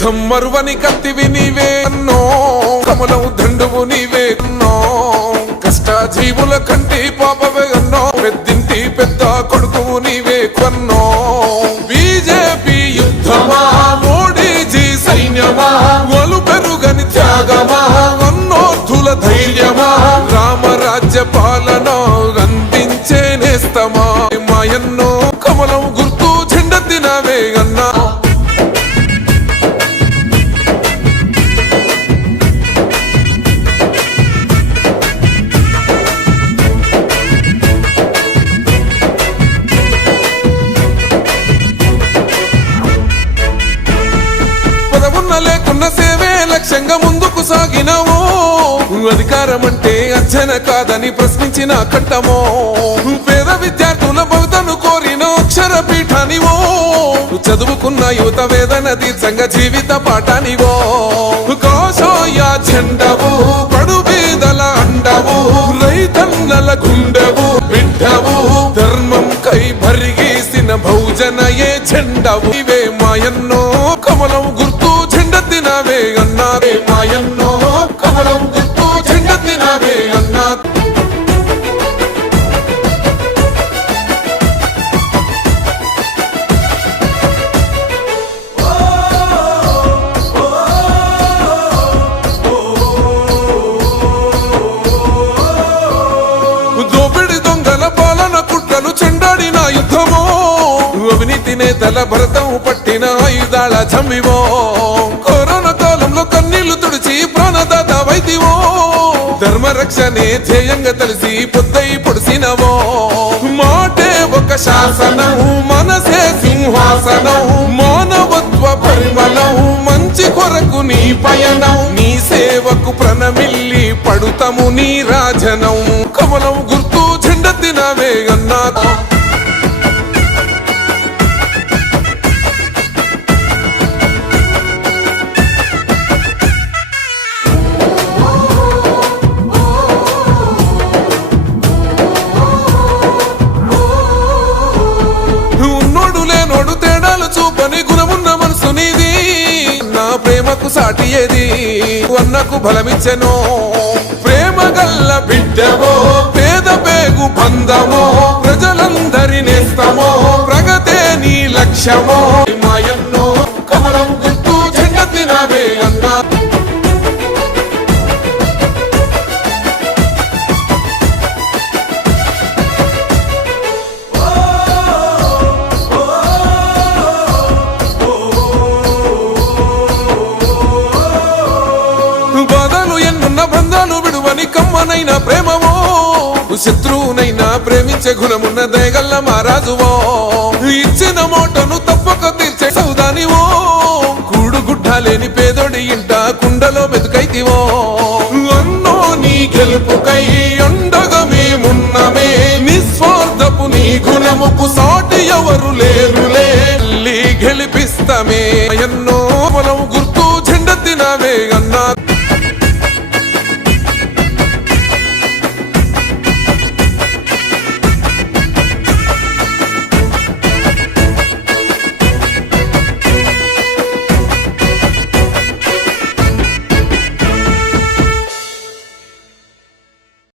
యుద్ధం మరువని కత్తివి నీవే అన్నో కమలం దండువు నీవే అన్నో కష్టజీవుల కంటి పాపవే అన్నో పెద్దింటి పెద్ద కొడుకువు నీవే కొన్నో బీజేపీ యుద్ధమా మోడీజీ సైన్యమా వలు పెరుగని త్యాగమా అన్నోర్థుల ధైర్యమా రామరాజ్య పాలన అందించే నేస్తమా మాయన్నో కమలం గుర్తు జెండెత్తినవే అన్నా లేకున్న సేవే లక్ష్యంగా ముందుకు సాగినవో అధికారం అంటే అర్చన కాదని ప్రశ్నించిన కట్టమో పేద విద్యార్థుల భవితను కోరిన అక్షర పీఠానివో చదువుకున్న యువత వేదన తీర్చంగా జీవిత పాఠానివో కాషాయ జెండవు పడు బీదల అండవు రైతన్నల గుండెవు బిడ్డవు ధర్మం కై భరిగేసిన బహుజనయే జెండవు ఇవే మాయన్నో కమలం గుర్తు జెండెత్తినవే అన్నారే మాయన్నో కమలం గుర్తు జెండెత్తినవే అన్నా దోపిడి దొంగల పాలన కుట్రలు చెండాడిన యుద్ధమో అవినీతి నేతల భరతం పట్టిన ఆయుధాల చమ్మివో కరోనా కాలంలో కన్నీళ్లు తుడిచి ప్రాణదాత వైదివో ధర్మరక్షణే ధ్యేయంగా తెలిసి పొద్దై పొడిసినవో మాటే ఒక శాసనం మనసే సింహాసనం మానవత్వ పరిమళం మంచి కొరకు నీ పయనం నీ సేవకు ప్రణమిల్లి పడుతము నీ రాజనం కమలం గుర్తు జెండెత్తినవే అన్నా చూపని గుణమున్న మనసు నీది నా ప్రేమకు సాటి ఏది అన్నకు బలమిచ్చనో ప్రేమ గల్ల బిడ్డవో పేద పేగు బంధమో ప్రజలందరి నేస్తమో ప్రగతే నీ లక్ష్యమో మాయన్నో కమలం గుర్తు జెండెత్తినవే అన్నా బంధాలు విడువని కమ్మనైన ప్రేమవో శత్రువునైనా ప్రేమించే గుణమున్న దయగల్ల మహారాజువో ఇచ్చిన మోటను తప్పక తీర్చే సౌదానివో కూడుగుడ్డ లేని పేదోడి ఇంట కుండలో బతుకైతివో అన్నో నీ గెలుపుకై అండగా మేమున్నమే నిస్వార్థపు నీ గుణముకు సాటి ఎవరు లేరు